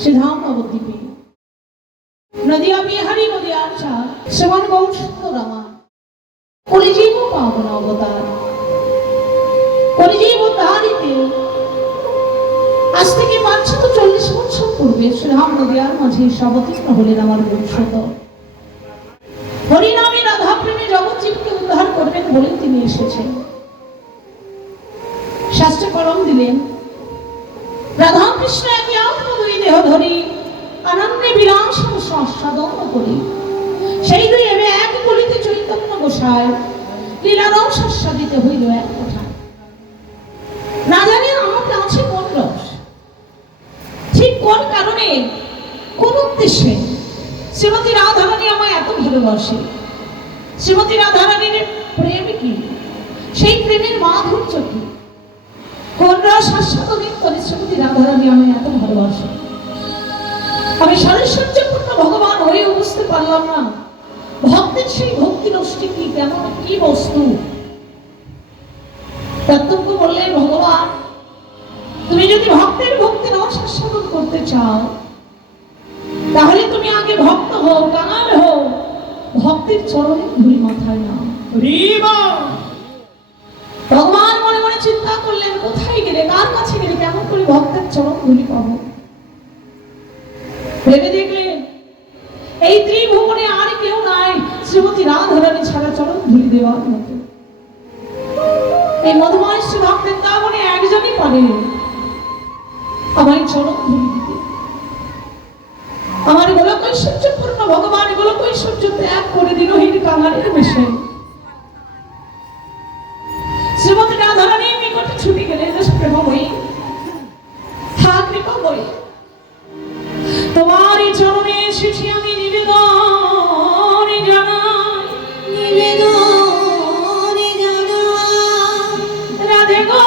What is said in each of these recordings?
श्रीधाम नवद्वीपे नदिया बिहारी नदिया श्रवण गौरामा कलिजीव पावन अवतार कलिजीव उद्धारिते आज থেকে 540 বছর পূর্বে শ্রীধাম নদিয়ার মাঝে অবতীর্ণ হলেন আমার বংশধর। হরিনামে রাধা প্রেমে জগৎ জীবকে উদ্ধার করবেন বলে তিনি এসেছেন। শাস্ত্রে কলম দিলেন, রাধা কৃষ্ণ একই আত্মা দুই দেহ ধরি আনন্দে বিলাস সাধন করি। সেই দুই এবে এক কলিতে চৈতন্য গোসায় লীলারস আস্বাদিতে হইল এক কোঠায়। না জানি আমাকে আছে কোন রস, ঠিক কোন কারণে, কোন উদ্দেশ্যে শ্রীমতী রাধারানী আমায় এত ভালোবাসে। শ্রীমতী রাধারানীর প্রেম কি, সেই প্রেমের মাধুর্য কি, কোন রস আস্বাদন করে শ্রীমতী রাধারানী আমায় এত ভালোবাসে। আমি সারসত্যপূর্ণ ভগবান হয়ে বুঝতে পারলাম না ভক্তের সেই ভক্তি রসটি কি, কেমন, কি বস্তু। তত্ত্বজ্ঞ বললেন, ভগবান তুমি যদি ভক্তের ভক্তি রস আস্বাদন করতে চাও তাহলে তুমি আগে ভক্ত হও, কাঙাল হও, ভক্তির চরণে ধুলি মাথায় নাও। ভগবান মনে মনে চিন্তা করলেন, কোথায় গেলে, কার কাছে গেলে কেমন করে ভক্তের চরণ ধুলি পাবো। ভেবে দেখলেন এই ত্রিভুবনে আর কেউ নাই শ্রীমতী রাধারানী ছাড়া চরণ ধুলি দেওয়ার মতো। এই মধুময় শ্রী বৃন্দাবনে একজনই পারে আমার চরণ ধুলি দিতে। আমার গোলকৈশ্বর্যপূর্ণ ভগবান গোলকৈশ্বর্য ত্যাগ করে দিল হীন কাঙালের বেশে। শ্রীমতী রাধারানীর নিকটে ছুটি গেলেন প্রেমময়ী, থাক কৃপাময়ী, তোমার এই চরণে এসেছি আমি নিবেদন জানাই, রাধে গো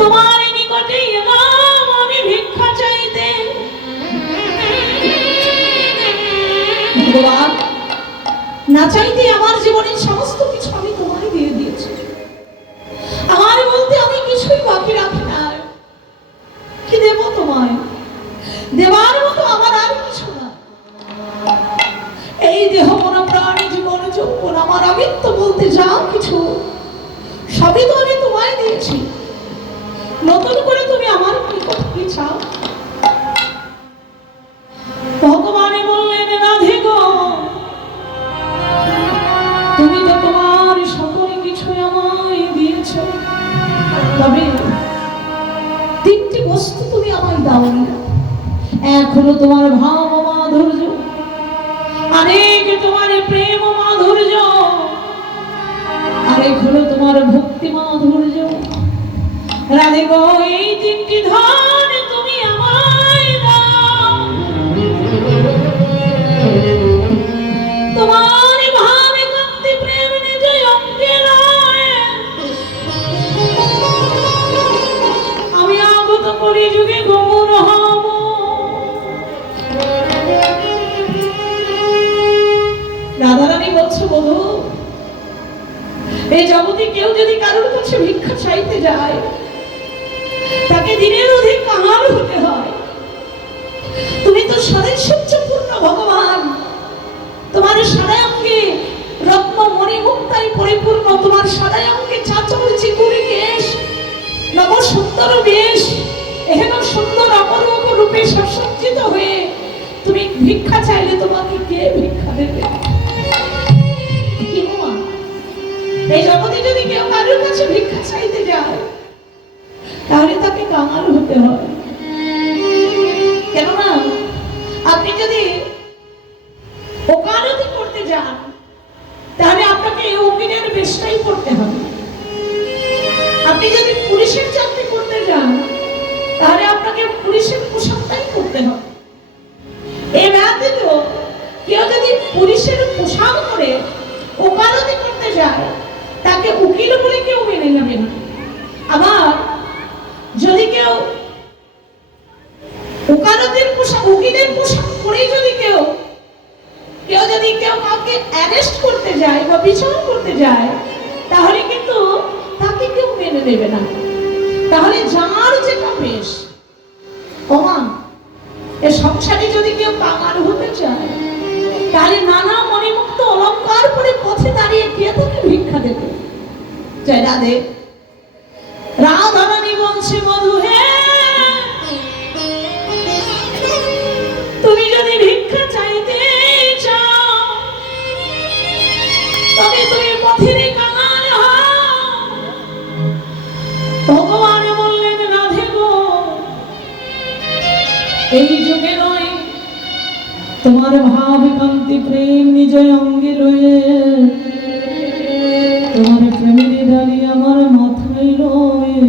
তোমার নিকটে এলাম আমি ভিক্ষা চাইতে। ভগবান না চাইতে আমার জীবনের সমস্ত কিছু আমি তোমায় দিয়ে দিয়েছি। আমার বলতে আমি কিছুই বাকি রাখি না। কি দেব তোমায়, দেবার মতো আমার আর কিছু না। এই দেহ মন প্রাণ জীবন যৌবন আমার আমিত্ব বলতে যা কিছু সবই তো আমি তোমায় দিয়েছি। নতুন করে তুমি আমার কি চাও। ভগবানে বললেন, রাধে গো তুমি তো তোমার সকল কিছু আমায় দিয়েছ, তবে তিনটি বস্তু তুমি আমায় দাওনি। এক হলো তোমার ভাব মাধুর্য, আরেক তোমার প্রেম মাধুর্য, আরেক হলো তোমার ভক্তি মাধুর্য। রাধে গো এই তিনটি ধন তুমি আমায় দাও। তোমার ভাবে ভক্তি প্রেম নিজ অঙ্গে নয়, আমি আগত করি যুগে গৌর হব। রাধারানী বলছে, বধূ এই জগতে কেউ যদি কারোর কাছে ভিক্ষা চাইতে যায় তাকে দিনের অধিক কাঙাল হতে হয়। তুমি তো সারসত্যপূর্ণ ভগবান, তোমার সারা অঙ্গে রত্ন মণি মুক্তায় পরিপূর্ণ, তোমার সারা অঙ্গে চাচল চিকুরি কেশ, নব সুন্দর বেশ, এহেন সুন্দর অপরূপ রূপে সুসজ্জিত হয়ে তুমি ভিক্ষা চাইলে তোমাকে কে ভিক্ষা দেবে। এই জগতে যদি কেউ কারোর কাছে ভিক্ষা চাইতে যায় তাহলে তাকে কাঙাল হতে হয়। কেননা আপনি যদি ওকালতি করতে যান তাহলে আপনাকে এই উকিলের বেশটাই করতে হবে। আপনি যদি পুলিশের চাকরি করতে যান তাহলে আপনাকে পুলিশের পোশাকটাই করতে হবে। এই ব্যতীত কেউ যদি পুলিশের পোশাক করে ওকালতি করতে যায় তাকে উকিল বলে কেউ মেনে নেবে না। আবার যদি কেউ ওকালতের পোশাক, উকিলের পোশাক পরে যদি কেউ কাউকে অ্যারেস্ট করতে যায় বা বিচার করতে যায় তাহলে কিন্তু তাকে কেউ মেনে নেবে না। তাহলে যার যেটা বেশ ওমা, এ সংসারে যদি কেউ কাঙাল হতে চায় তাহলে নানা মণিমুক্ত অলঙ্কার পরে পথে দাঁড়িয়ে কে তাকে ভিক্ষা দেবে? জয় রাধে। রাধারানী বলছে মধু হে, তুমি যদি ভিক্ষা চাইতে চাও তবে তুমি পথের কাঙাল হও। ভগবান বললেন রাধে গো, এই যুগে নয় তোমার ভাব কান্তি প্রেম নিজ অঙ্গে লয়ে তোমার প্রেমের ডালি আমার মাথায় লয়ে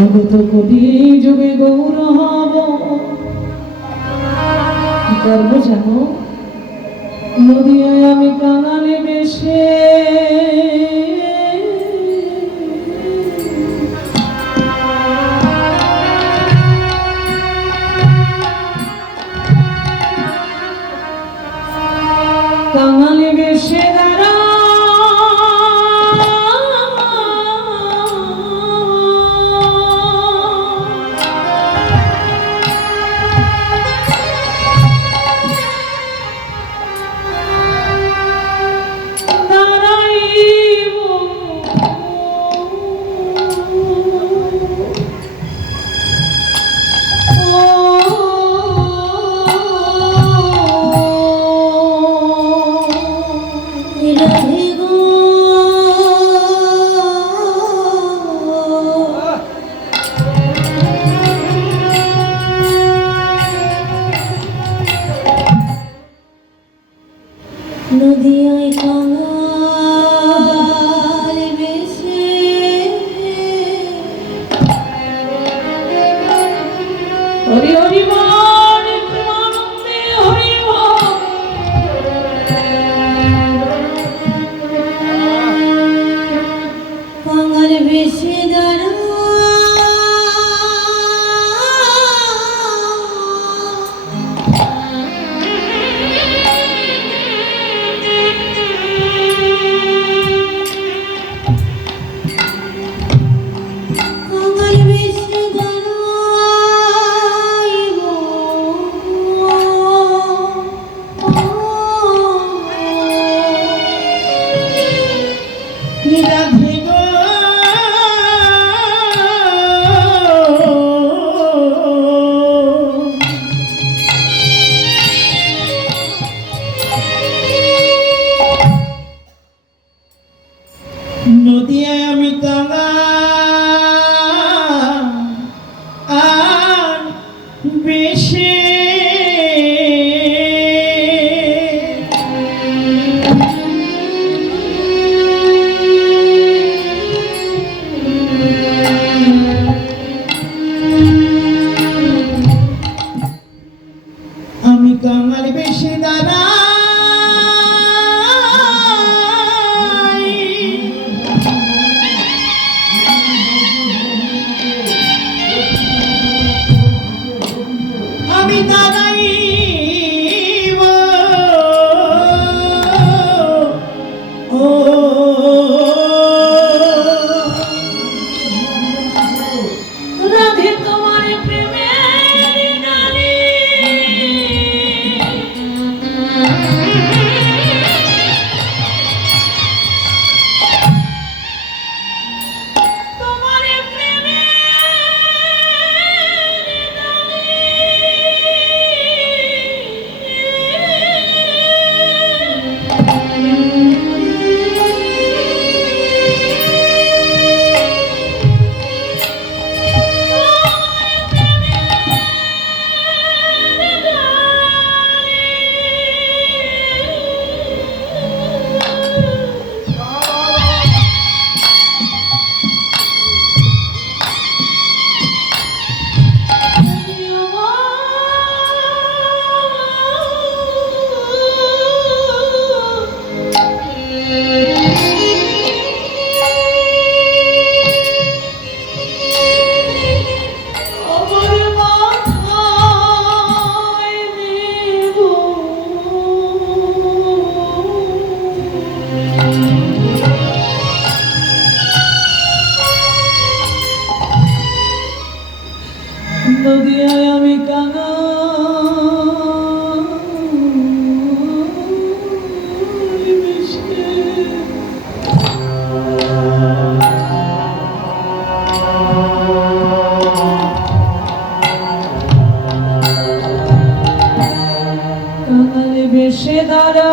আগত কবি যুগে গৌর হব। কি করবো জানো? নদিয়ায় আমি কাঙালে বেশে কাঙালে বেশে দাঁড়া নদিয়ায় কাঙাল বেশে হরি হরি বল প্রেমানন্দে হরি বল। কাঙাল বেশে দাঁড়া নদিয়ায় আমি কাঙাল বেশে আমি কাঙাল বেশে দাঁড়া আমি দাঁড়াই ও রাধে তোমার প্রেমের ডালি তোমার প্রেমের নদিয়ায় আমি কাঙা কাঙালে বেশে দাঁড়া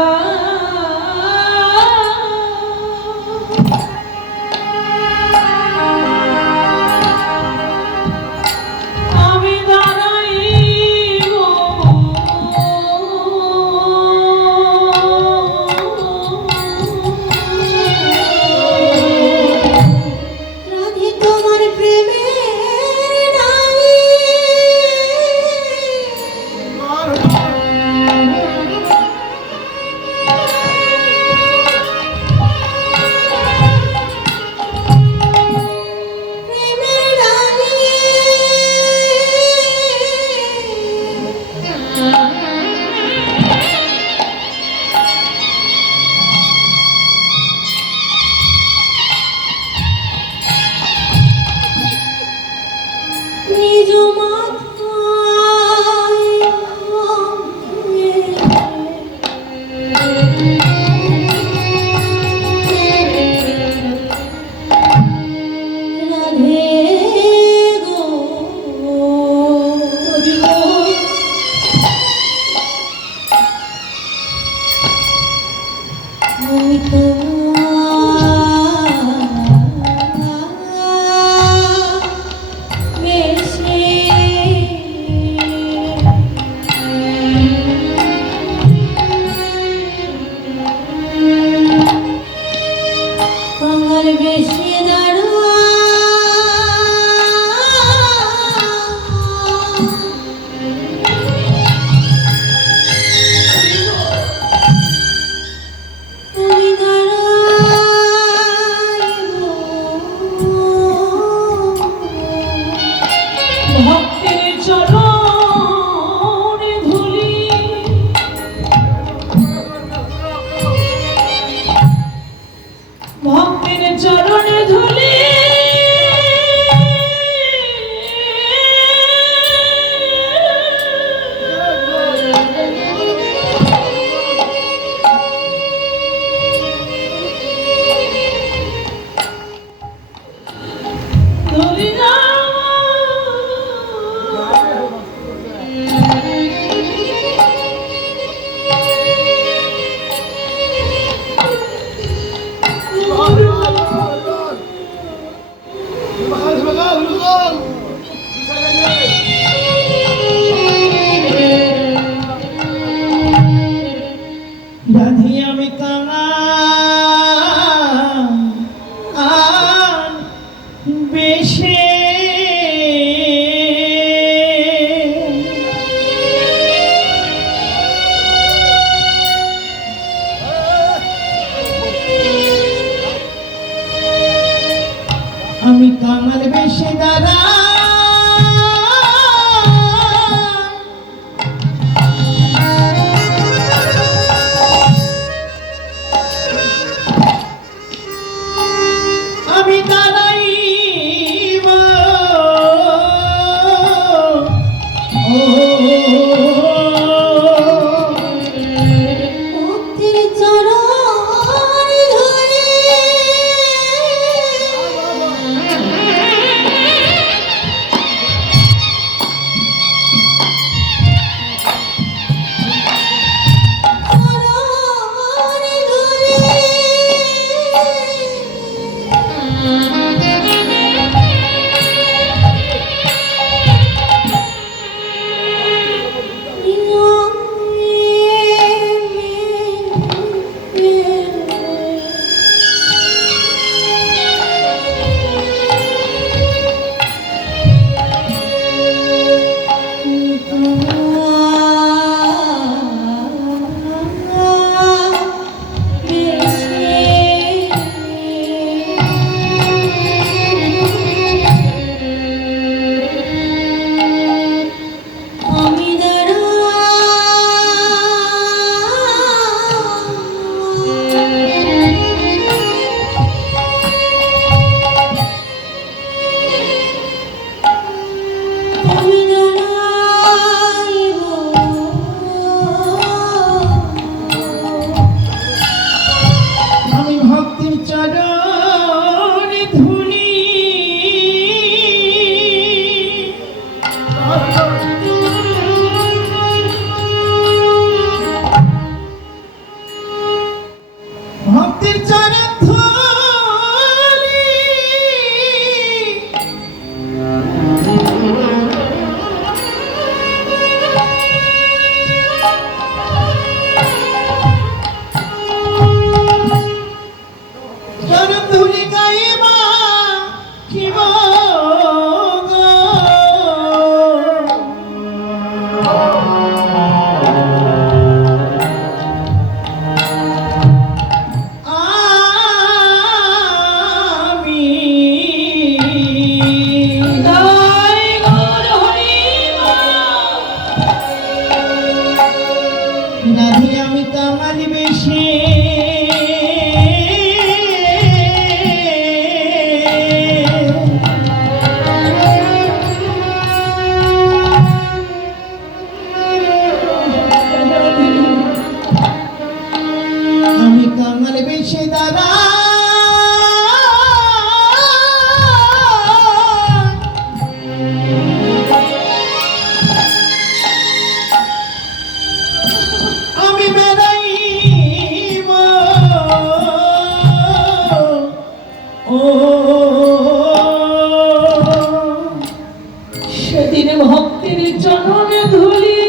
সেদিন ভক্তির চরণে ধুলি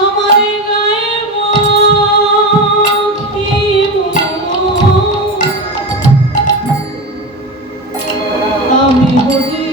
আমার গায়ে মাখিব আমি বলি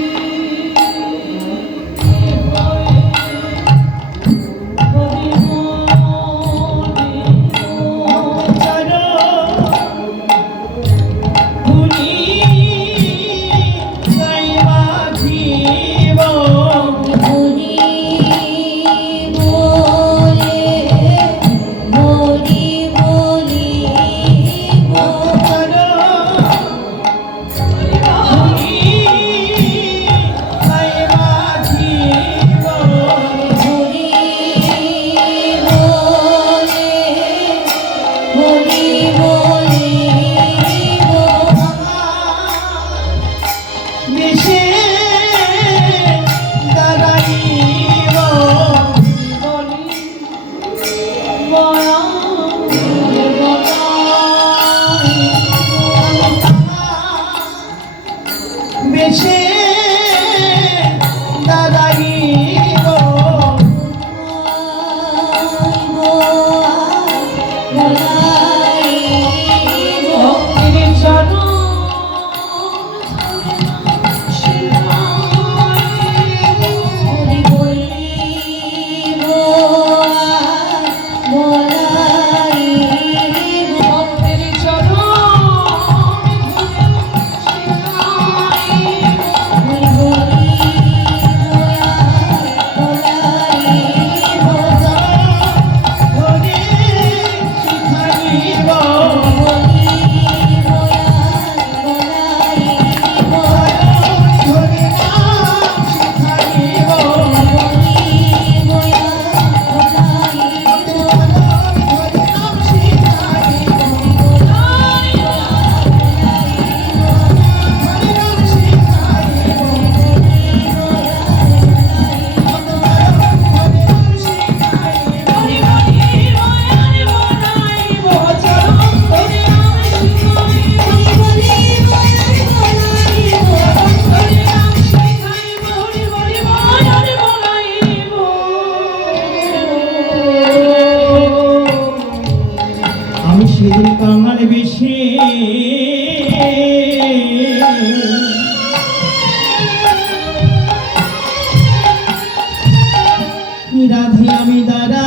রাধে আমি দাঁড়াইব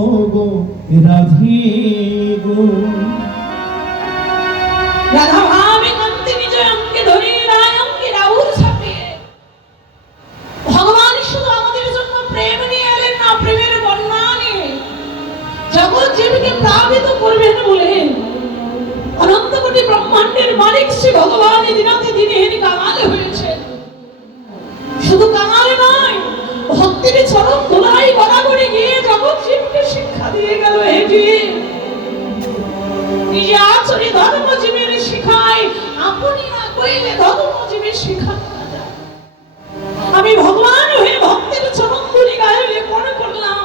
ও গো রাধে গো রাধা ভাবে কান্তি নিজ অঙ্কে ধরি রায় অঙ্কে রাহুল ছাপিয়ে ভগবান শুধু আমাদের জন্য প্রেম নিয়ে এলেন না, প্রেমের বন্যা নিয়ে জগৎ জীবকে প্লাবিত করবেন বলে অনন্ত কোটি ব্রহ্মাণ্ডের মালিক শ্রী ভগবান দিনাতে দিনে কাঙালে হয়েছে। শুধু কাঙালে নয়, ভক্তির চরণ ধুলাই গড়াগড়ি গিয়ে জগৎ জীবকে শিক্ষা দিয়ে গেল। হে জীব, নিজে আচরি ধর্ম জীবের শিখায়, আপনি না কইলে ধর্ম জীবের শিখা না যায়। আমি ভগবান হয়ে ভক্তের চরণ ধুলি গায়ে লেপন করলাম।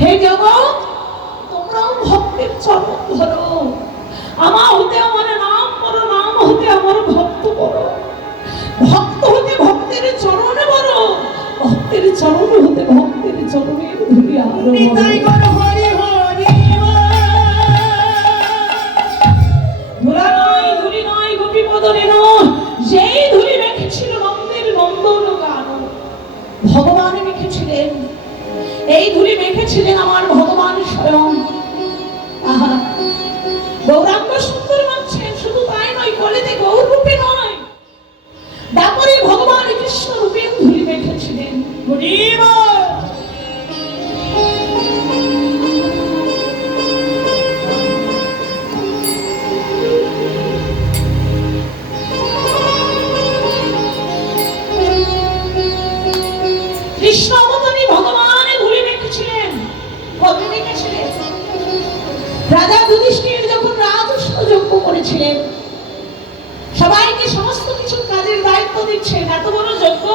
হে জগৎ, তোমরাও ভক্তের চরণ ধরো, আমার হতে আমার নাম করো, নাম হতে আমার ভক্ত করো, ভক্ত হতে ভক্তের চরণে বলো, ভক্তের চরণ হতে ভক্তের চরণে ধুলি আরো ধুলা নয়, ধুলি নয়, গোপী পদনে নয়, যেই ধুলি মেখেছিল নন্দের নন্দন গান ভগবান মেখেছিলেন। এই ধুলি মেখেছিলেন আমার ভগবান স্বয়ং। আহা, গৌরাঙ্গ সুন্দর মানছেন, শুধু তাই নয়, কলিতে গৌর রূপে নয়, ডাকরে ভগবান কৃষ্ণ রূপে ধুলি মেখেছিলেন। কৃষ্ণ অবতারী ভগবান ধুলি মেখেছিলেন। কবে মেখেছিলেন? রাজা যুধিষ্ঠির যখন রাজস্ব যজ্ঞ করেছিলেন, সবাইকে সমস্ত কিছু কাজের দায়িত্ব দিচ্ছেন, এত বড় যজ্ঞ,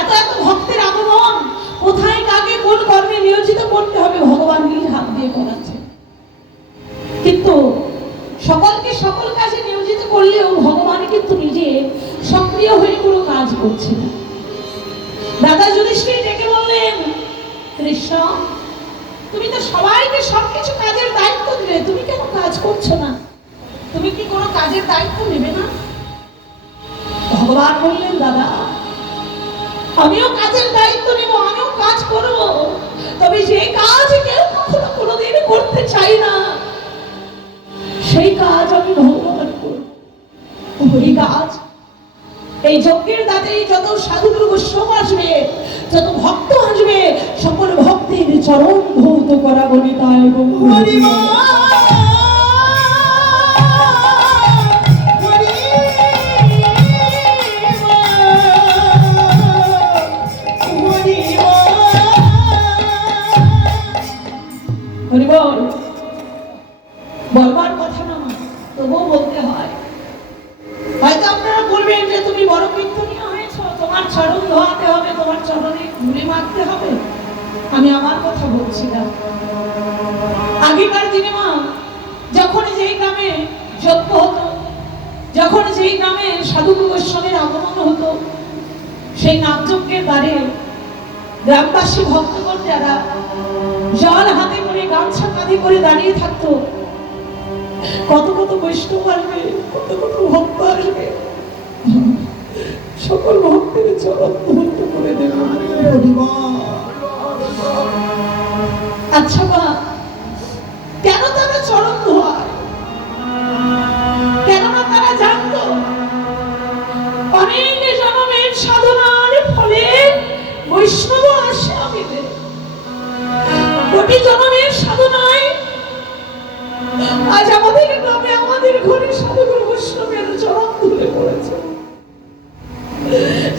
এত এত ভক্তের আগমন, কোথায় কাকে কোন কর্মে নিয়োজিত করতে হবে ভগবান নিজ হাত দিয়ে করাচ্ছেন। কিন্তু সকলকে সকল কাজে নিয়োজিত করলেও ভগবান কিন্তু নিজে সক্রিয় হয়ে কোনো কাজ করছে না। দাদা যুধিষ্ঠির ডেকে বললেন, কৃষ্ণ তুমি তো সবাইকে সবকিছু কাজের দায়িত্ব দিলে, তুমি কেন কাজ করছো না? তুমি কি কোনো কাজের দায়িত্ব নেবে না? ভগবান বললেন, দাদা আমিও কাজের দায়িত্ব নেব, আমিও কাজ করব, তবে যে কাজ কেউ কখনো কোনোদিন করতে চাই না সেই কাজ আমি ভগবান করব। ওই কাজ এই যজ্ঞের দাঁতে যত সাধুগুরু বৈষ্ণব আসবে, যত ভক্ত আসবে, সকল ভক্তের চরণ ধৌত করা বলি তাই হরিবল। বলবার কথা না, তবুও বলতে হয়। হয়তো আপনারা বলবেন যে তুমি বড় কীর্তনীয় হয়েছ, তোমার চরণ ধোয়াতে হবে, তোমার চরণে ধুলি মাখতে হবে। আমি আমার কথা বলছি না। আগেকার দিনে মা যখন যেই গ্রামে যজ্ঞ হতো, যখন যেই গ্রামে সাধুগুরু বৈষ্ণবের আগমন হতো, সেই নামযজ্ঞের দ্বারে গ্রামবাসী ভক্তগণ যারা জল হাতে করে গামছা কাঁধে করে দাঁড়িয়ে থাকতো, কত কত বৈষ্ণব আসবে, কত কত ভক্ত আসবে, সকল ভক্তের চরণ ধৌত করে দেবে। আচ্ছা মা, কেন তারা চরণ ধোয়ায়? কেননা তারা জানতো অনেক জন্মের সাধনার ফলে বৈষ্ণব আসে আমিতে। কোটি জন্মের সাধনায় আজ আমাদের গ্রামে, আমাদের ঘরে সাধুগুরু বৈষ্ণবের চরণ ধুলে পড়েছে।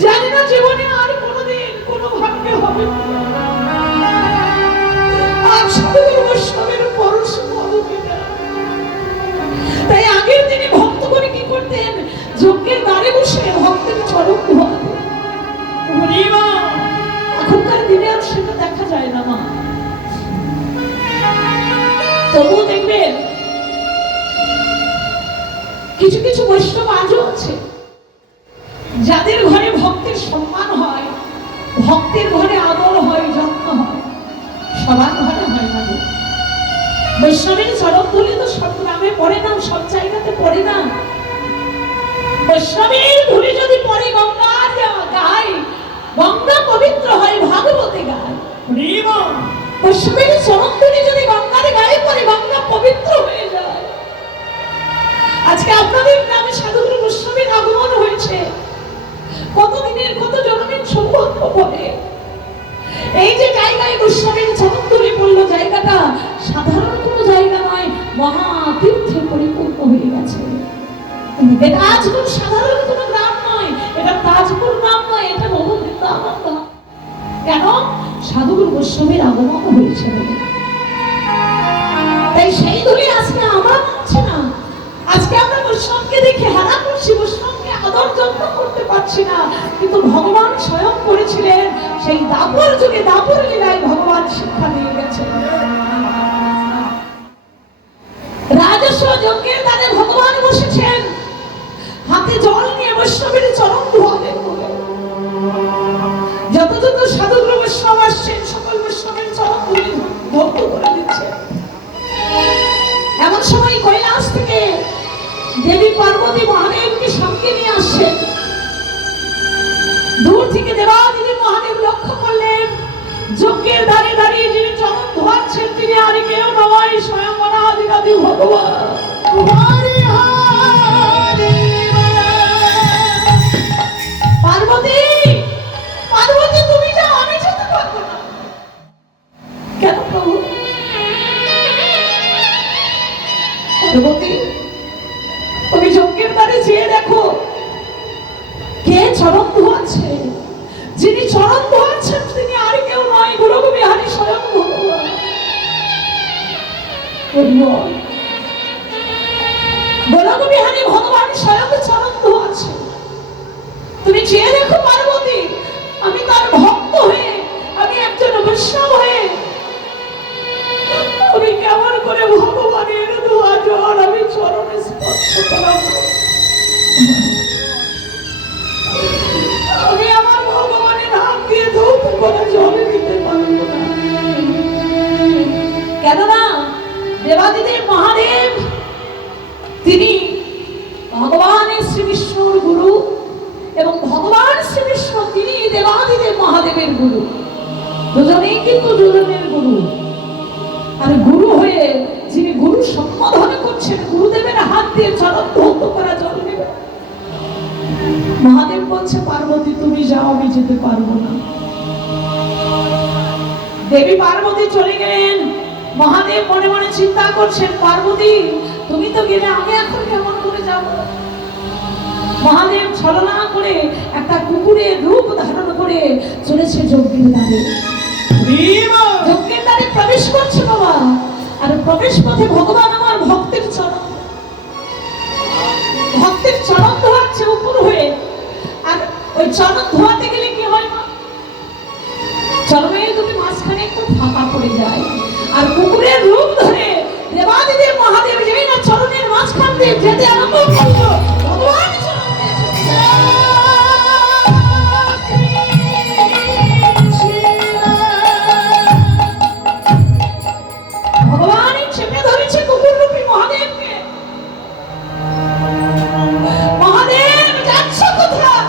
জানি না জীবনে আর কোনোদিন কোনো ভাগ্যে হবে আর সাধুগুরু বৈষ্ণবের পরশ পাবো কিনা। তাই আগের দিনে ভক্ত করে কি করতেন? যজ্ঞের দ্বারে বসে ভক্তের চরণ ধোয়াতেন। এখনকার দিনে আর সেটা দেখা যায় না মা। তবুও দেখবেন কিছু কিছু বৈষ্ণব আজও আছে যাদের ঘরে ভক্তের সম্মান হয়, ভক্তের ঘরে আদর হয়, যত্ন হয়, সবার ঘরে হয় না। বৈষ্ণবের চরণ ধুলি তো সব গ্রামে পড়ে না, সব জায়গাতে পড়ে না। বৈষ্ণবের ধুলি যদি পড়ে গঙ্গার গায়ে, গঙ্গা পবিত্র হয়, ভাগবতে গায়। বৈষ্ণবের চরণ ধুলি যদি গঙ্গার গায়ে পড়ে, গঙ্গা পবিত্র হয়ে যায়। আজকে আপনাদের গ্রামে সাধুগুরু বৈষ্ণবের আগমন হয়েছে, কতদিনের কত জন্মের সৌভাগ্য পড়ে। এই যে জায়গায় বৈষ্ণবের চরণ ধুলি পড়লো, জায়গাটা সাধারণ কোনো জায়গা নয়, মহা তীর্থে পরিপূর্ণ হয়ে গেছে। এটা আজ কোন সাধারণ কোনো গ্রাম নয়, এটা তাজপুর গ্রাম নয়, এটা নববৃন্দাবন গ্রাম। কেন? সাধুগুরু বৈষ্ণবের আগমন হয়েছে বলে। তাই সেই ধরে আজকে আমরা পাচ্ছি না। আজকে আমরা বৈষ্ণবকে দেখে হারা করছি, বৈষ্ণবকে আদর যত্ন করতে পারছি না। কিন্তু ভগবান স্বয়ং করেছিলেন, সেই দাপর যুগে দাপর লীলায় ভগবান শিক্ষা দিয়ে গেছেন। রাজস্ব যজ্ঞের দ্বারে ভগবান বসেছেন, হাতে জল নিয়ে বৈষ্ণবের চরণ ধোয়াবেন বলে। যত যত সাধুগুরু বৈষ্ণব আসছেন, সকল বৈষ্ণবের চরণ ধুলি ধৌত করে দিচ্ছেন। এমন সময় কৈলাস থেকে দেবী পার্বতী মহাদেবকে সঙ্গে নিয়ে আসছেন। দূর থেকে দেবাদিদেব মহাদেব লক্ষ্য করলেন, যজ্ঞের দ্বারে দাঁড়িয়ে যিনি চরণ ধোয়াচ্ছেন তিনি আর কেউ নয়, স্বয়ং অনাদিকাদি ভগবান। পার্বতী, পার্বতী তুমি যাও, আমি যেতে পারবো না। কেন প্রভু? পার্বতী তুমি যজ্ঞের দ্বারে চেয়ে দেখো, কে চরণ ধোয়াচ্ছে? যিনি চরণ ধোয়াচ্ছেন তিনি আর কেউ নয়, গুরুবিহারী স্বয়ং ভগবান। গুরুবিহারী ভগবান স্বয়ং চরণ ধোয়াচ্ছে। তুমি চেয়ে দেখো পার্বতী, আমি তার ভক্ত হয়ে, আমি একজন বৈষ্ণব হয়ে সুতরাং আমি আমার ভগবানের হাত দিয়ে ধৌত করে জলে দিতে পারবো না। কেননা দেবাদিদেব মহাদেব তিনি ভগবানের শ্রী বিষ্ণুর গুরু এবং ভগবান শ্রী বিষ্ণু তিনি দেবাদিদেব মহাদেবের গুরু, দুজনেই কিন্তু দুজনের গুরু। আর গুরু হয়ে যিনি গুরু সম্বোধন করছেন, গুরুদেবের হাত দিয়ে চরণ ধৌত করা জল নেবে। মহাদেব বলছে পার্বতী তুমি যাও, আমি যেতে পারবো না। দেবী পার্বতী চলে গেলেন। মহাদেব মনে মনে চিন্তা করছেন পার্বতী তুমি তো গেলে, আমি এখন কেমন করে যাব? মহাদেব ছলনা করে একটা কুকুরের রূপ ধারণ করে চলেছে যজ্ঞের দ্বারে। যজ্ঞের দ্বারে প্রবেশ করছে বাবা। আর প্রবেশ পথে ভগবান আমার ভক্তের চরণ ধোয়াচ্ছে উপর হয়ে। আর ওই চরণ ধোয়াতে গেলে কি হয় মা? চরণের দুটি মাঝখানে একটু ফাঁকা পড়ে যায়। আর কুকুরের রূপ ধরে দেবাদিদেব মহাদেব যেই না চরণের মাঝখান দিয়ে যেতে আরম্ভ করলো, ভগবান ভগবানই চেপে ধরেছে কুকুর রূপী মহাদেবকে। মহাদেব যাচ্ছ কোথায়?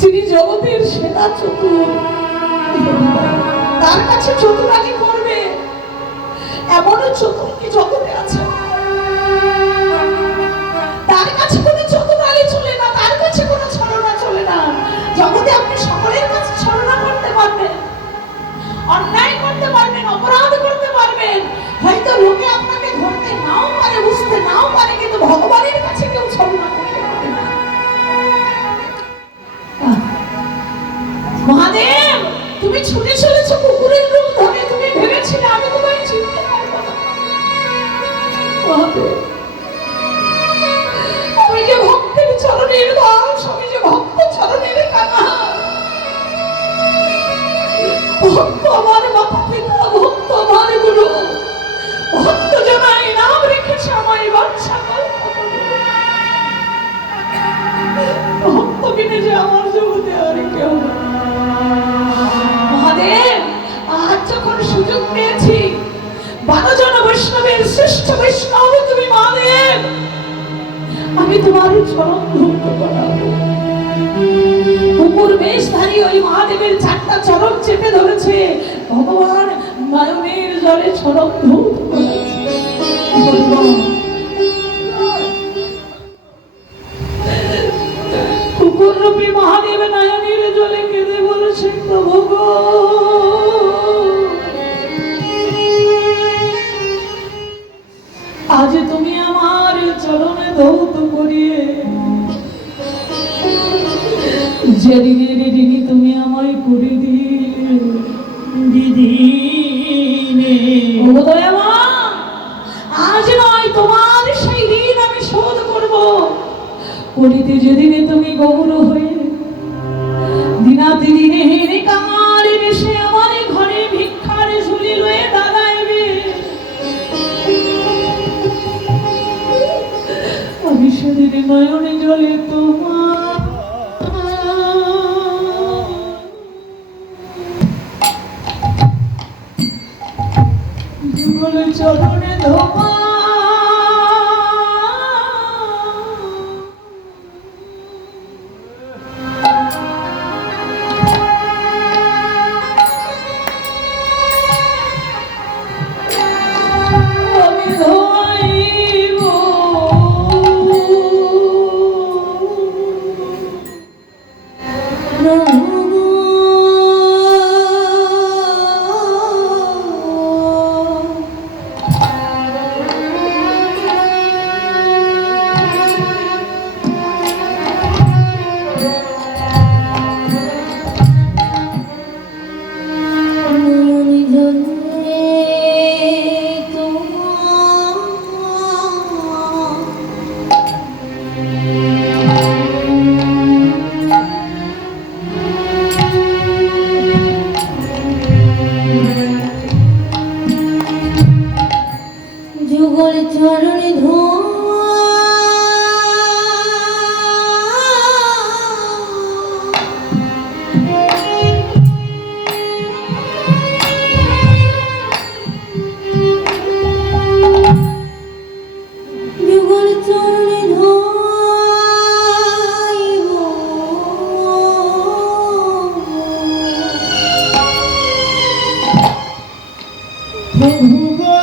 যিনি জগতের সেরা চতুর, তার কাছে চতুরানি করবে এমন চতুর কি জগতে আছে? তার কাছে কোনো চতুরানি চলে না, তার কাছে কোনো ছলনা চলে না। জগতে আপনি সকলের কাছে ছলনা করতে পারবেন, অন্যায় করতে পারবেন, অপরাধ করতে পারবেন। হয়তো লোকে আপনাকে ধরতে নাও পারে, বুঝতে নাও পারে, কিন্তু ভগবানের কাছে কেউ ছলনা করতে পারে না। মহাদেব তুমি ছুটে চলেছো কুকুরের রূপ ধরে, তুমি ভেবেছিলে আমি তোমায় চিনতে পারবো না। মহাদেব আমি যে ভক্তের চরণের দাস, আমি যে ভক্ত চরণের কাঙাল, ভক্ত আমার মাতা পিতা, ভক্ত আমার গুরু, ভক্ত জনাই নাম রেখেছে আমায় বাচ্চা কল্প ভক্ত কিনে যে আমার জগতে আর কেউ না। মহাদেব আজ যখন সুযোগ পেয়েছি, 12 জন বৈষ্ণবের শ্রেষ্ঠ বৈষ্ণব তুমি মহাদেব, আমি তোমার চরণ ধৌত করাবো। কুকুর বেশধারী ওই মহাদেবের 4টা চরণ চেপে ধরেছে, ভগবান নয়নের জলে চরণ ধৌত করেছে। কুকুর রূপী মহাদেব নয়নের জলে কেঁদে বলেছে প্রভু গো, আজ তুমি আমার চরণে ধৌত করিয়ে যেদিনের ঋণী তুমি আমায় করে দিদি। আজ নয়, তোমার সেই ঋণ আমি শোধ করব। করিতে যেদিনে তুমি গৌর হয়ে দিনাতি দিনে হেরে কামারে বেশে আমার ঘরে ভিক্ষারে ঝুলি লয়ে দাঁড়াইবে, আমি সেদিন নয়নে জলে তোমার চরণে ধোয়া। চরণে যুগল চরণে ধোয়াইব প্রভু গো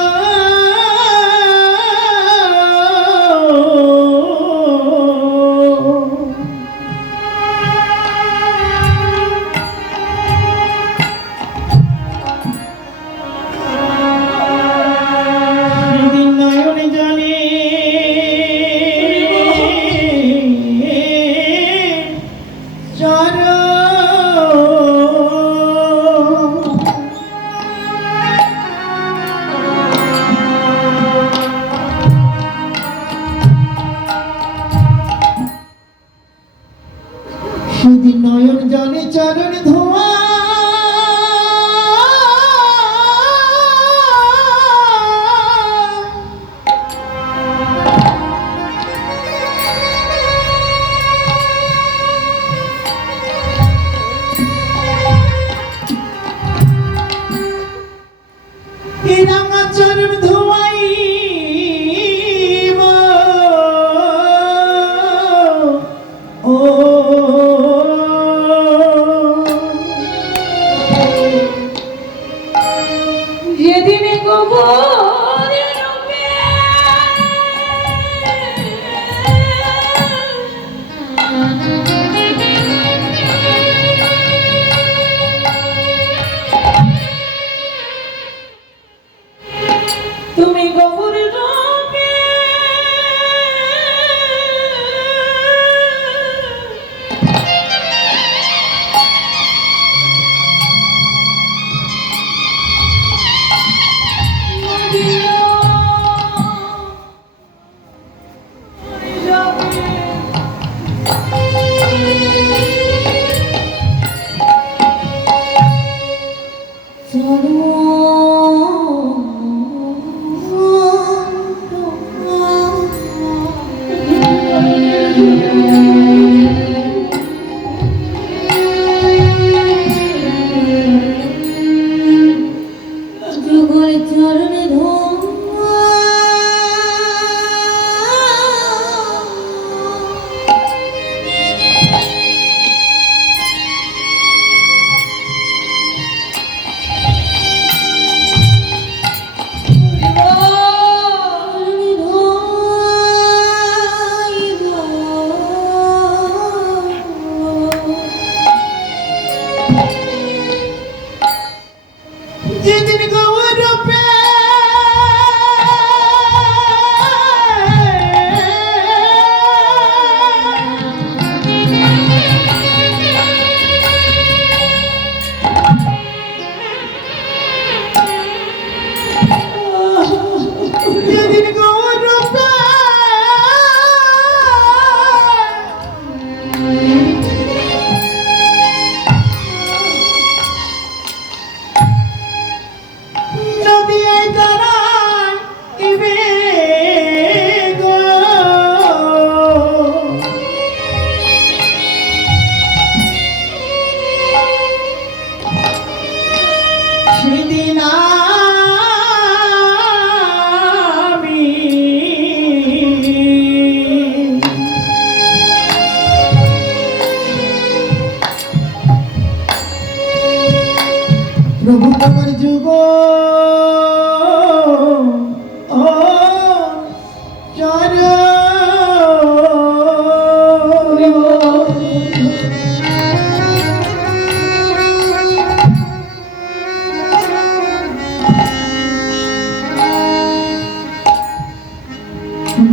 সেদিন নয়ন জলে সেদিন নয়ন জলে চরণ ধোয়া এই রাঙা চরণ ধোয়াইব ও যেদিনে গোবরে রূপে তুমি গোবর রূপে যুগল চরণে যেদিন গৌরবে যেদিন গৌরবে নদী দাঁড়ায় ইবে গো সেদিন আমি প্রভু তোমার যুগ ও চর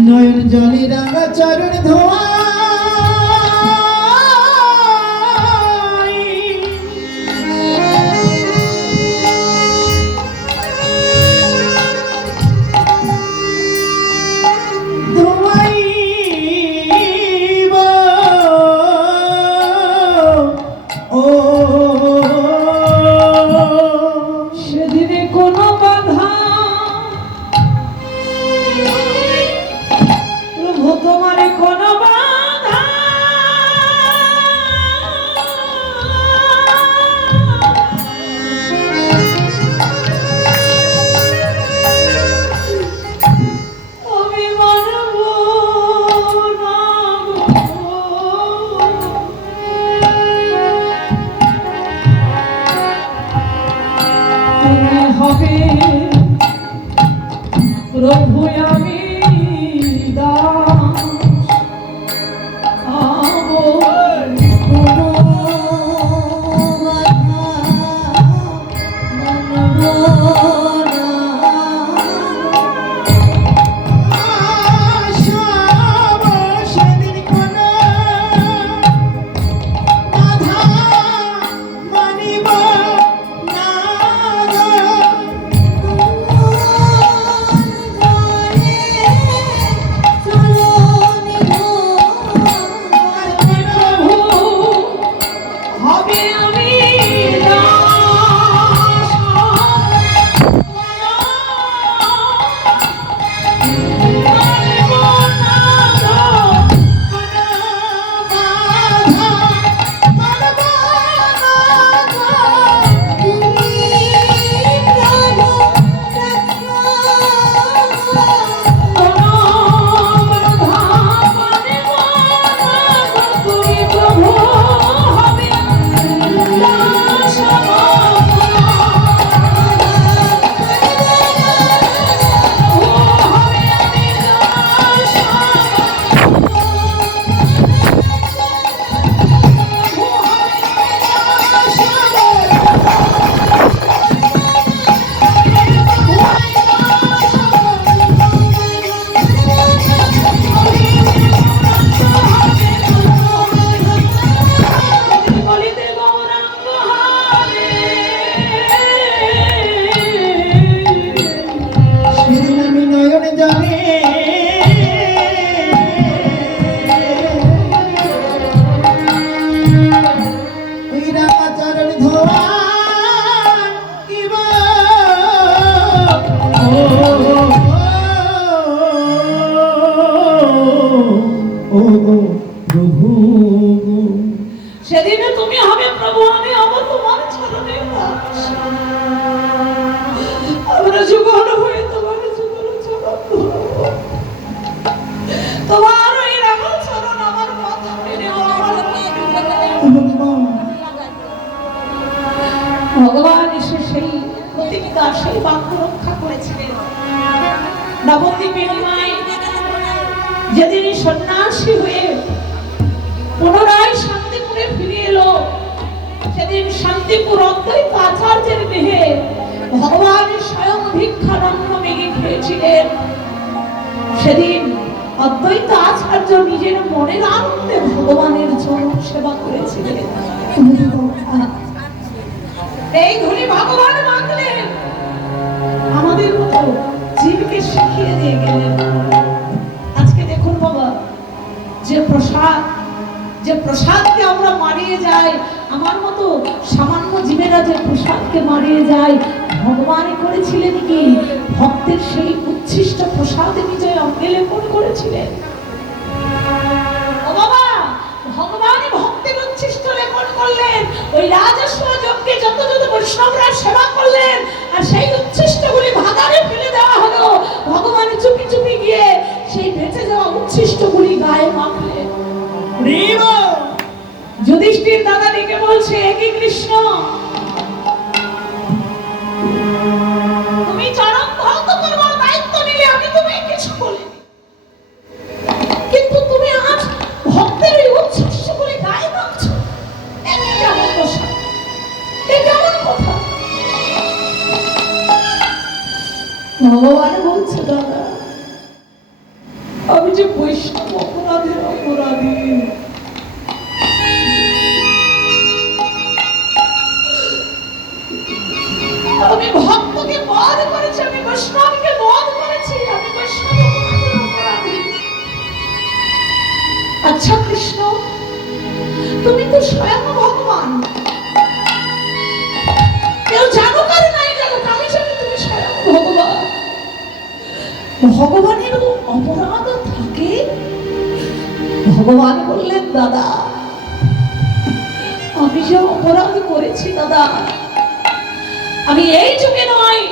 নয়ন জলে রাঙা চরণ ধোয়া সেদিনে কোনো বাধা প্রভু আমি দাস আমার হবে আমি দাস সেদিন আমি নয়ন জলে ওই রাঙা চরণ ধোয়া কিবা ও ও প্রভু সেদিনে তুমি হবে প্রভু আমি হব তোমার চরণে দাস আমরা যুগল হয়ে তোমার যুগল চরণ ধরব। তোমার ওই রাঙা চরণ আমার কথা মেনে আমার ভগবান এসে সেই প্রতিজ্ঞা সেই বাক্য রক্ষা করেছিলেন নবদ্বীপের মায় যেদিন সন্ন্যাসী হয়ে পুনরায় শান্তিপুরে ফিরে এলো সেদিন শান্তিপুর অদ্বৈত আচার্যের দেহে ভগবান স্বয়ং ভিক্ষানন্দ মেঘে খেয়েছিলেন। সেদিন অদ্বৈত আচার্য নিজের মনের আনন্দে ভগবানের চরণ সেবা করেছিলেন। এই ধনী ভগবান মাগলেন আমাদের মতো জীবকে শিখিয়ে দিয়ে গেলেন। আজকে দেখুন বাবা যে প্রসাদকে আমরা মারিয়ে যাই আমার মতো সামান্য জীবেরা যে প্রসাদকে মারিয়ে যায় ভগবান করেছিলেন কি ভক্তের সেই উচ্ছিষ্ট প্রসাদে নিজে অঙ্গে লেপন করেছিলেন। ও বাবা ভগবান ভক্তের উচ্ছিষ্ট লেপন করলেন ওই রাজস্ব যজ্ঞে যত বৈষ্ণবরা সেবা করলেন আর সেই উচ্ছিষ্টগুলি ভাগাড়ে ফেলে দেওয়া হলো। ভগবান চুপি চুপি গিয়ে সেই বেঁচে যাওয়া উচ্ছিষ্টগুলি গায়ে মাখলেন। যুধিষ্ঠির দাদা ডেকে বলছে কি কৃষ্ণ তুমি চরম ধ্বংস করবার দায়িত্ব নিলে আমি তোমায় কিছু বলিনি কিন্তু তুমি আজ ভক্তের এই উচ্ছ্বাসগুলি গায়ে মাখছো এমন কেমন দশা এ কেমন কথা। ভগবান বলছে দাদা আমি যে বৈষ্ণব অপরাধের অপরাধী আমি ভক্তকে বধ করেছি আমি বৈষ্ণবকে বধ করেছি আমি বৈষ্ণব অপরাধের অপরাধী। আচ্ছা কৃষ্ণ তুমি তো স্বয়ং ভগবান কেউ জানুক আর নাই জানুক আমি জানি তুমি স্বয়ং ভগবান। ভগবানের অপরাধ থাকে? ভগবান বললেন দাদা আমি যে অপরাধ করেছি দাদা আমি এই যুগে নয়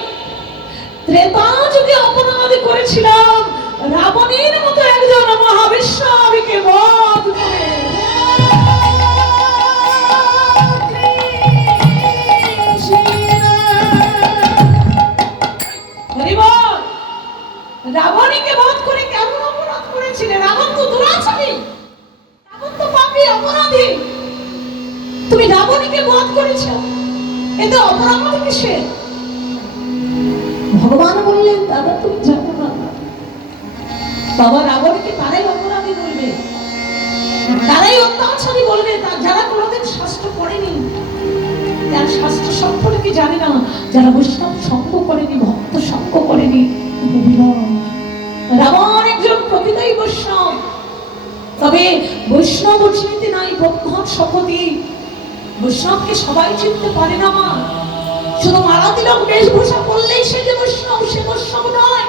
ত্রেতা যুগে অপরাধ করেছিলাম রাবণের মতো একজন মহাবিশ্বামীকে বধ করে। এতে অপরাধ কিসে? ভগবান বললেন দাদা তুমি জানো না, বাবা রাবণকে তারাই অপরাধী বলবে, তারাই অত্যাচারী বলবে, যারা কোনোদিন শাস্ত্র পড়েনি, যারা শাস্ত্র সম্পর্কে জানে না, যারা বৈষ্ণব সঙ্গ করেনি, ভক্ত সঙ্গ করেনি। রাবণ একজন প্রকৃতই বৈষ্ণব, তবে বৈষ্ণব চিনতে নাই ব্রহ্মণ শপথি। বৈষ্ণবকে সবাই চিনতে পারে না মা, শুধু মালা তিলক বেশভূষা করলেই সে যে বৈষ্ণব, সে বৈষ্ণব নয়।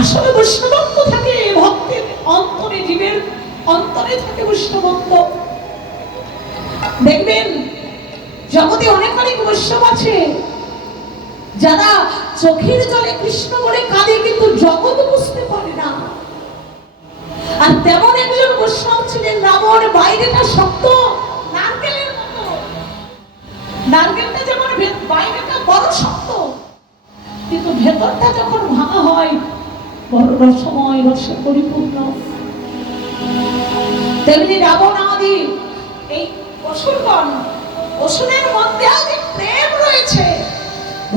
আসলে বৈষ্ণবত্ব থাকে ভক্তের অন্তরে, জীবের অন্তরে থাকে বৈষ্ণবত্ব। দেখবেন জগতে অনেক অনেক বৈষ্ণব আছে যারা চোখের জলে কৃষ্ণ বলে কাঁদে, কিন্তু জগৎ বুঝতে পারে না। আর তেমন একজন বৈষ্ণব ছিলেন রাবণ। বাইরেটা শক্ত নারকেলের মতো, নারকেলটা যেমন বাইরেটা বড় শক্ত, কিন্তু ভেতরটা যখন ভাঙা হয় বড় রসময়, রসে পরিপূর্ণ। তেমনি রাবণ আদি এই অসুরগণ, অসুরের মধ্যেও যে প্রেম রয়েছে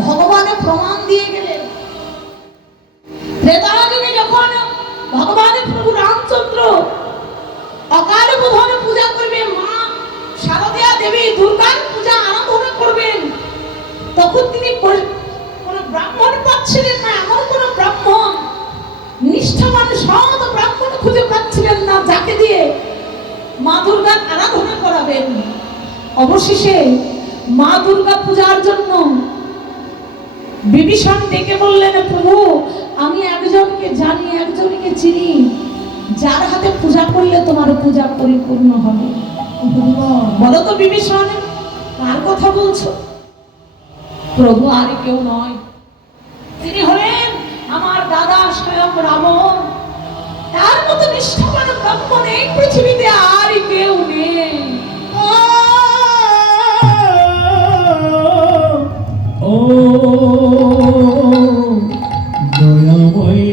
ভগবানের প্রমাণ দিয়ে গেলেন। ত্রেতাযুগে যখন ভগবানের প্রভু রামচন্দ্র অকাল বোধনে পূজা করবে, মা শারদা দেবী দুর্গার পূজা আরাধনা করবেন, তখন তিনি কোন ব্রাহ্মণ পাচ্ছিলেন না। এমন কোন ব্রাহ্মণ, নিষ্ঠাবান সৎ ব্রাহ্মণ খুঁজে পাচ্ছিলেন না যাকে দিয়ে মা দুর্গার আরাধনা করাবেন। অবশেষে মা দুর্গা পূজার জন্য বিভীষণ ডেকে বললেন, প্রভু আমি একজনকে জানি, একজনকে চিনি, যার হাতে পূজা করলে তোমার পূজা পরিপূর্ণ হবে। বলো তো বিভীষণ, কার কথা বলছো? প্রভু আর কেউ নয়, তিনি হলেন আমার দাদা স্বয়ং রাবণ। তার মতো নিষ্ঠাবান ব্রাহ্মণ এই পৃথিবীতে আর কেউ নেই। ও দয়াময়ী,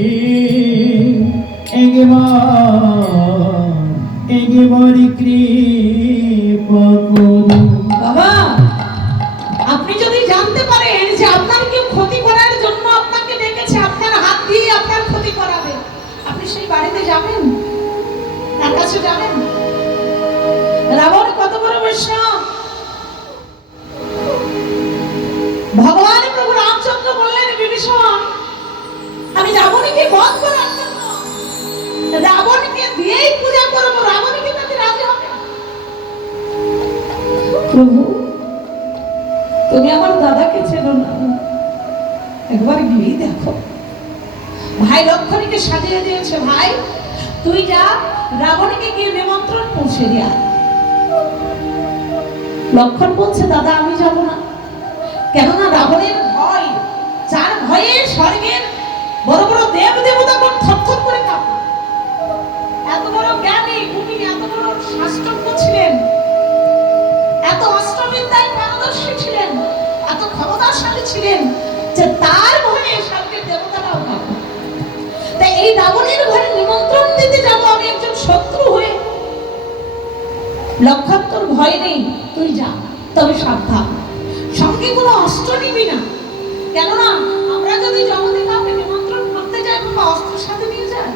একবার কৃপা করুন। বাবা আপনি যদি জানতে পারেন যে আপনার কেউ ক্ষতি করার জন্য আপনাকে ডেকেছে, আপনার হাত দিয়ে আপনার ক্ষতি করাবে, আপনি সেই বাড়িতে যাবেন? তার কাছে যাবেন? রাবণ কত বড় বৈষ্ণব! ভগবান প্রভু রামচন্দ্র বললেন, বিভীষণ আমি রাবণকে বধ করার জন্য রাবণকে দিয়েই পূজা করবো, রাবণকে তাতে রাজি হবে? প্রভু তুমি আমার দাদাকে চেনো না, একবার গিয়েই দেখো। ভাই লক্ষণীকে সাজিয়ে দিয়েছে, ভাই তুই যা রাবণকে গিয়ে নিমন্ত্রণ পৌঁছে দিয়া। লক্ষণ বলছে, দাদা আমি যাব না, কেননা রাবণের ভয়, যার ভয়ে স্বর্গের বড় বড় দেব দেবতাগণ থরথর করে কাঁপে। এত বড় জ্ঞানী উনি, এত বড় শাস্ত্রজ্ঞ ছিলেন, এত অস্ত্রবিদ্যায় পারদর্শী ছিলেন, এত ক্ষমতাশালী ছিলেন যে তার ভয়ে স্বর্গের দেবতারাও কাঁপে। তাই এই রাবণের ঘরে নিমন্ত্রণ দিতে যাব আমি একজন শত্রু হয়ে? লক্ষান্তর ভয় নেই, তুই যা, তবে সাবধান, সঙ্গে কোনো অস্ত্র নিবি না। কেননা আমরা যদি জগতে কাউকে নিমন্ত্রণ করতে যাই, বাবা অস্ত্র সাথে নিয়ে যায়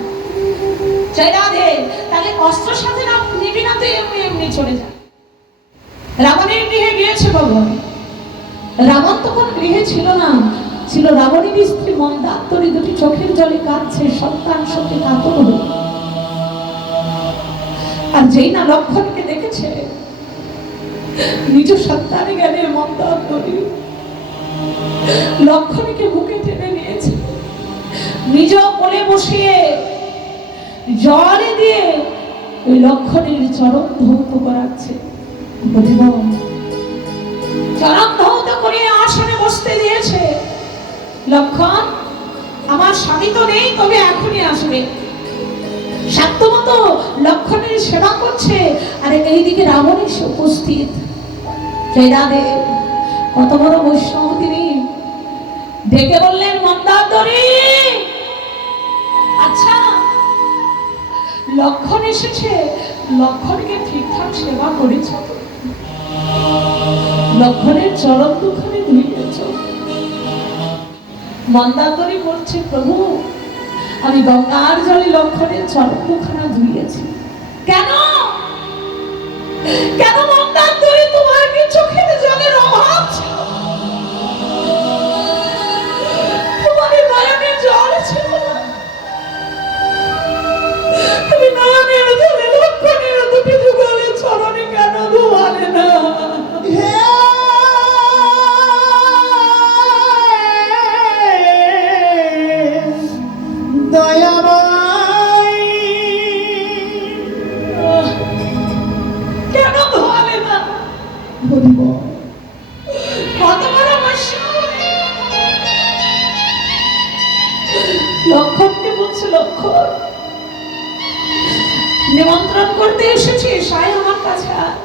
রাধে, তাহলে অস্ত্র সাথে না নিবি না, তুই এমনি এমনি চলে যা। রাবণের গৃহে গিয়েছে ভগবান। রাবণ তখন গৃহে ছিল না, ছিল রাবণের স্ত্রী মন্দাত্তরী, দুটি চোখের জলে কাঁদছে, সন্তান সত্যি কাতর হল। আর যেই না লক্ষণকে দেখেছে, নিজ সন্তানে গেলে মন্দাত্তরী লক্ষণকে বুকে টেনে নিয়েছে, নিজ কোলে বসিয়ে জলে দিয়ে ওই লক্ষণের চরণ ধৌত করাচ্ছে। চরণ ধৌত করে আসনে বসতে দিয়েছে। লক্ষণ আমার স্বামী তো নেই, তবে এখনই আসবে। সাধ্যমতো লক্ষণের সেবা করছে, আর এইদিকে রাবণ এসে উপস্থিত। রাধে কত বড় বৈষ্ণব তিনি! ডেকে বললেন, মন্দারদরি আচ্ছা লক্ষণ এসেছে, লক্ষণকে ঠিকঠাক সেবা করেছ? লক্ষণের চরণ দুখানে ধুইয়েছ। মন্দান্তরী বলছে, প্রভু আমি গঙ্গার জলে লক্ষণের চরণ দুখানা ধুইয়েছি। কেন কেন মন্দান্তরী, তোমার কি চোখের জলের অভাব ছিল? তোমার নয়নে জল ছিল না? তুমি নয়নের জলে লক্ষণের দুটি যুগলের চরণে কেন ধোয়ালে না? দয়াময় কেন ধোয়ালে না? বলিব কত বড় বৈষ্ণব! লক্ষণকে বলছে, লক্ষণ নিমন্ত্রণ করতে এসেছি, সাই আমার কাছে আয়।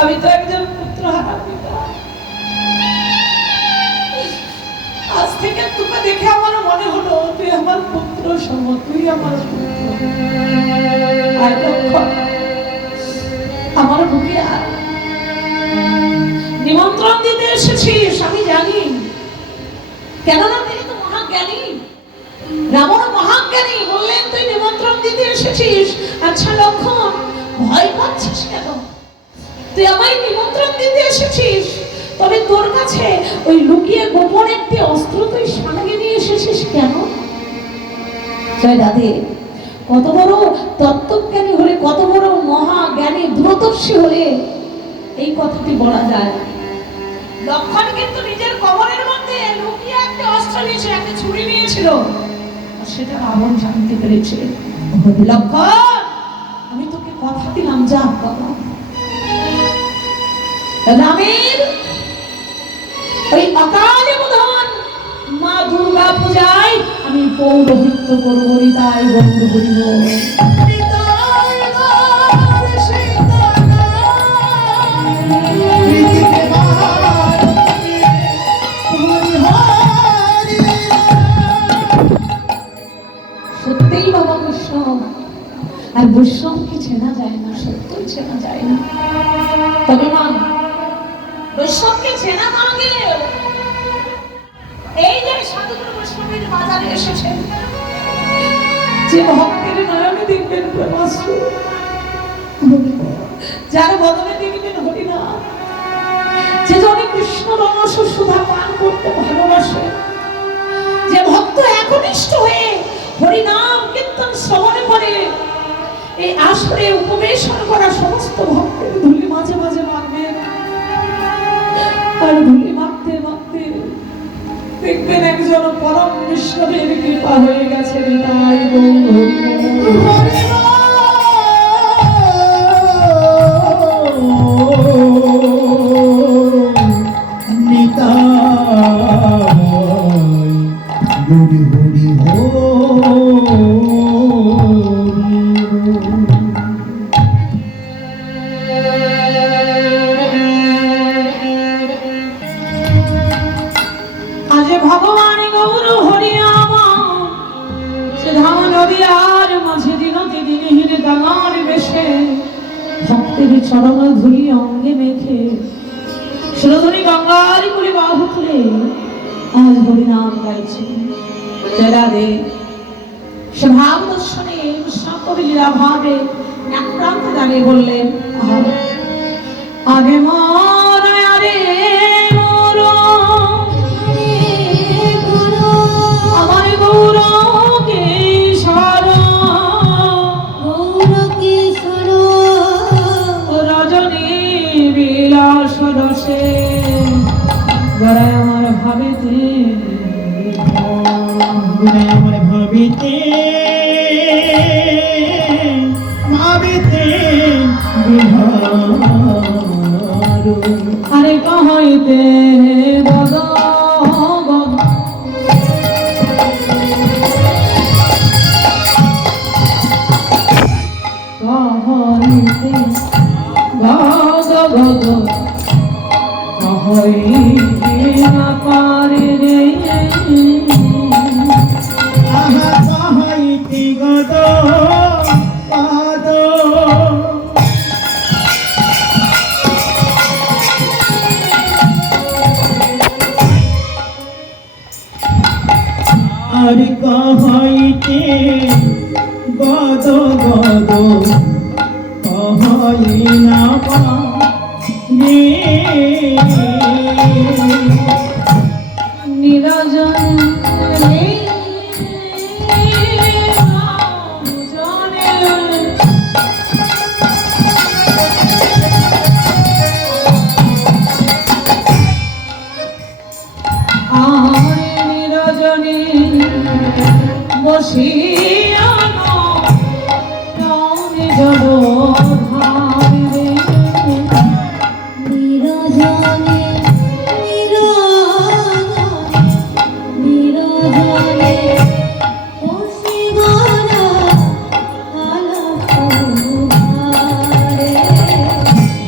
আমি তো একজন পুত্রহারা পিতা। আজ থেকে তোকে দেখে আমার মনে হলো তুই আমার পুত্র সম, তুই আমার পুত্র। আয় লক্ষণ, আমার বুকে আয়। নিমন্ত্রণ দিতে এসেছিস আমি জানি, কেননা তিনি তো মহাজ্ঞানী, রাবণ মহাজ্ঞানী। বললেন তুই নিমন্ত্রণ দিতে এসেছিস। আচ্ছা লক্ষণ, ভয় পাচ্ছিস কেন? তুই আমায় নিমন্ত্রণ দিতে এসেছিস, তবে তোর কাছে ওই লুকিয়ে গোপন একটি অস্ত্র তুই সঙ্গে নিয়ে এসেছিস কেন? জয় রাধে। কত বড় তত্ত্বজ্ঞানী হলে, কত বড় মহাজ্ঞানী দূরদর্শী হলে এই কথাটি বলা যায়। লক্ষণ কিন্তু নিজের কবরের মধ্যে লুকিয়ে একটা অস্ত্র নিয়েছে, একটা ছুরি নিয়েছিল, আর সেটা রাবণ জানতে পেরেছে। লক্ষণ, আমি তোকে কথা দিলাম, যা বাবা রামের ওই অকাল বোধন মা দুর্গা পূজায় আমি পৌরোহিত্য করবো। তাই বন্ধ করিব সত্যিই বাবা বৈষ্ণব। আর বৈষ্ণবকে চেনা যায় না, সত্যই চেনা যায় না। তবে মা বৈষ্ণবকে চেনা না গেলেও এই যে সাধুগুরু বৈষ্ণবের বাজারে এসেছেন, যে ভক্তের নয়নে দেখবেন প্রেমাশ্রু, যার বদনে দেখবেন হরিনাম, যে জনে কৃষ্ণ রস সুধা পান করতে ভালোবাসে, যে ভক্ত একনিষ্ঠ হয়ে হরিনাম কীর্তন শ্রবণে করে, এই আসরে উপবেশন করা সমস্ত ভক্তের ধুলি মাঝে মাঝে মারবেন। আর ধুলি মারতে মারতে দেখবেন একজন পরম বিষ্ণবের কৃপা হয়ে গেছে। তাই হরি হরি হো। আজ ভগবান গৌর হরিনাম সে ধাম নদীয়ার মাঝে দিনতি দিনহীন দামার বেশে ভক্তের চরণ ধুলি অঙ্গে মেখে সুরধুনি গঙ্গার কুলে বাহু তুলে আজ হরিনাম গাইছে। রাধে স্বভাব দর্শনে সকলীলা ভাবে এক প্রান্তে দাঁড়িয়ে বললেন, আগে মর আরে মর আমার গৌর কিশোর, রজনী বিলাস রসে গড়ায় আমার ভাবিতে, আমার ভাবিতে ভাবিতে বিহার। আরে কহইতে গদ গদ কহইতে গদ গদ কহইতে না পারে রে। আহা পাহাইতে গদ পাদ আর কহাইতে গদ গদ কহাই না পারে নিরজন রে নিরজনে বসিয়া জল ভাবে নিরজনে নিরজনে বসে গড়া আলাপ ভারে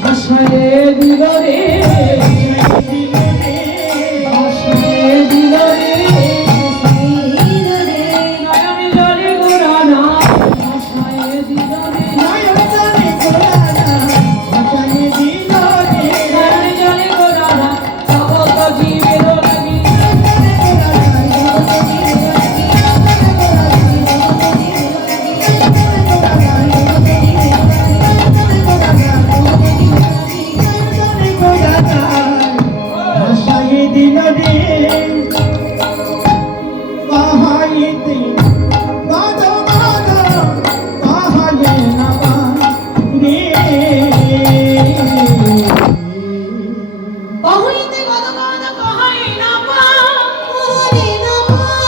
আশায় দিল রে আশায় দিল রে নয়ন জলে গোরানা আশায় দিল রে নয়ন জলে গোরানা জগত জীবের লাগি ভাষায় দিল রে কহাইতে গদ গদ কহাই না পারে কহইতে গদগদ কহাই না পারে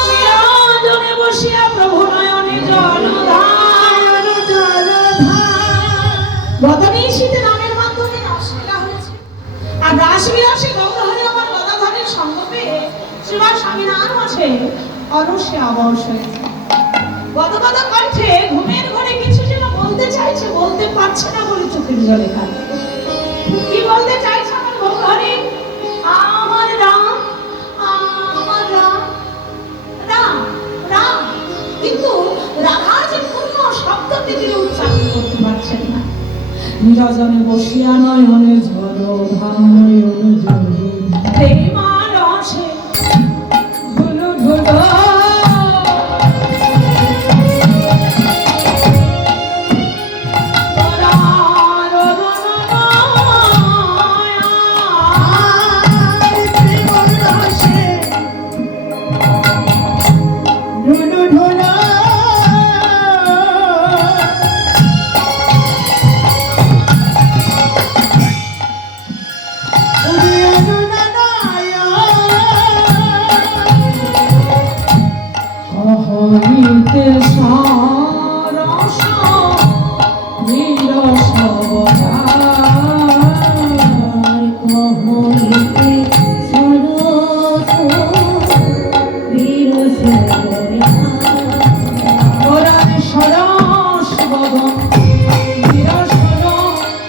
নিরজনে বসিয়া প্রভু নয়নে জলধার গতনিশীতে নামের মাধ্যমে রাসলীলা হয়েছে আর রাসবিলাসী গৌরহরে আমার গদাধরের সঙ্গ পেয়ে শ্রীমান স্বামীনারায়ণ আছে অরসে অবশ হয়েছে গদগদ কণ্ঠে ঘুমের ঘরে কিছু যেন বলতে চাইছে বলতে পারছে না বলে চোখের জলে কাঁদে কি বলতে চাইছে আমার গৌরহরে আমার রাম আমার রাম রাম রাম কিন্তু রাধার যে পূর্ণ শব্দটি তিনি উচ্চারণ করতে পারছেন না নিরজনে বসিয়া নয়নে জলধার প্রেমার রসে ধুলো ধুলো ঢুলু ঢুলা অহমিতে সরস নিরস আর কহইতে সরস বিরস ওরান সরস বদন নিরস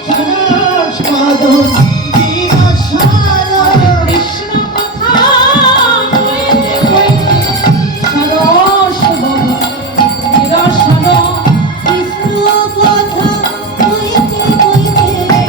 সরস পাদন বিরসার কৃষ্ণ কথা কইতে কইতে সরস বদন নিরস কৃষ্ণ কথা কইতে কইতে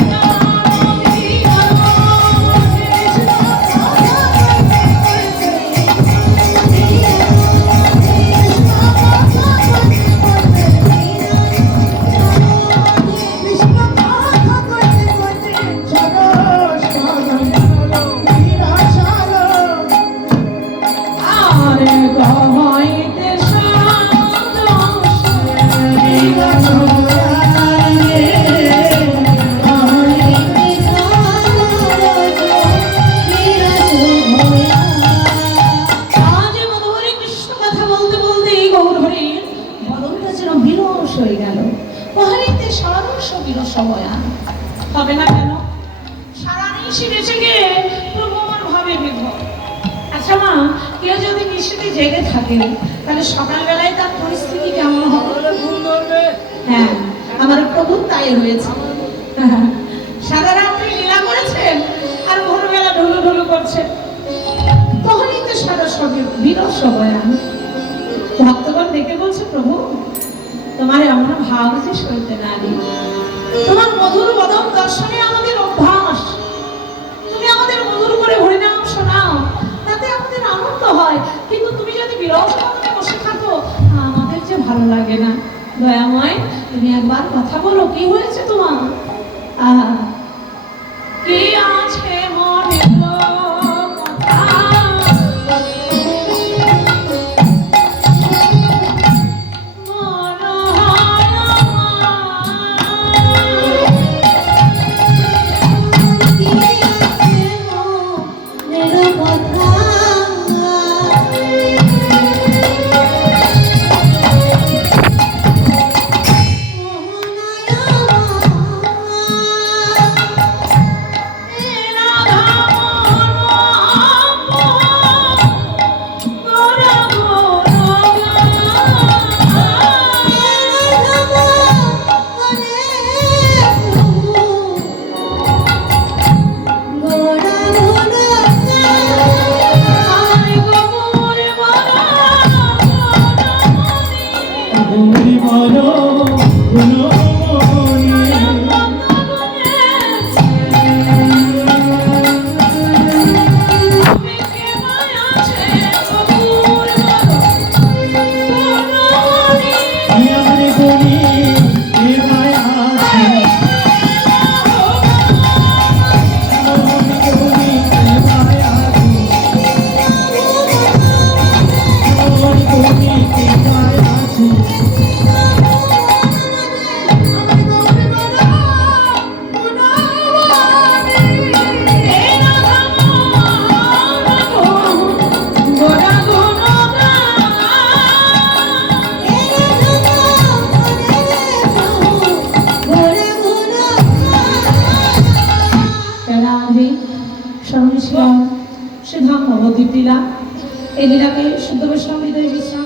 কৃষ্ণ কথা কইতে কইতে সরস পাদন বিরসার আরে গহইতে সরস আজ মধুরে কৃষ্ণ কথা বলতে বলতে এই গৌরহরে বদনটা যেন বিরস হয়ে গেল পহাড়িতে সরস বিরস বয়ান হবে না কেন সারা নিশি বেঁচে গিয়ে প্রভু আমার ভাবে বিভোর আচ্ছা মা কেউ যদি নিশিতে জেগে থাকে তাহলে সকালবেলায় তার পরিস্থিতি কেমন হবে হ্যাঁ আমার প্রভু তাই হয়েছে সারা রাত্রি লীলা করেছেন আর ভোরবেলা ঢুলু ঢুলু করছেন তখনই তো সারা সবে বিরস বয়ান ভক্তগণ ডেকে বলছে প্রভু তোমার এমন ভাব যে সইতে নারী তোমার মধুর বদন দর্শনে আমাদের অভ্যাস তুমি আমাদের মধুর করে হরিনাম শোনাও তাতে আমাদের আনন্দ হয় কিন্তু তুমি যদি বিরস বদনে বসে লাগে না। দয়াময়, তুমি একবার কথা বলো, কি হয়েছে তোমার? আহা, কি আছে মনে কথা? মনে হয় গৌরী বলো গুণময়ী আমার গুণী এ মায়া আছে আমার গুণী এ মায়া আছে আমার গুণী এ মায়া আছে স্মরণ ছিলাম সে ধাম নবদ্বীপ লীলা। এই লীলাকে শুদ্ধ বৈষ্ণব হৃদয়ে বিশ্রাম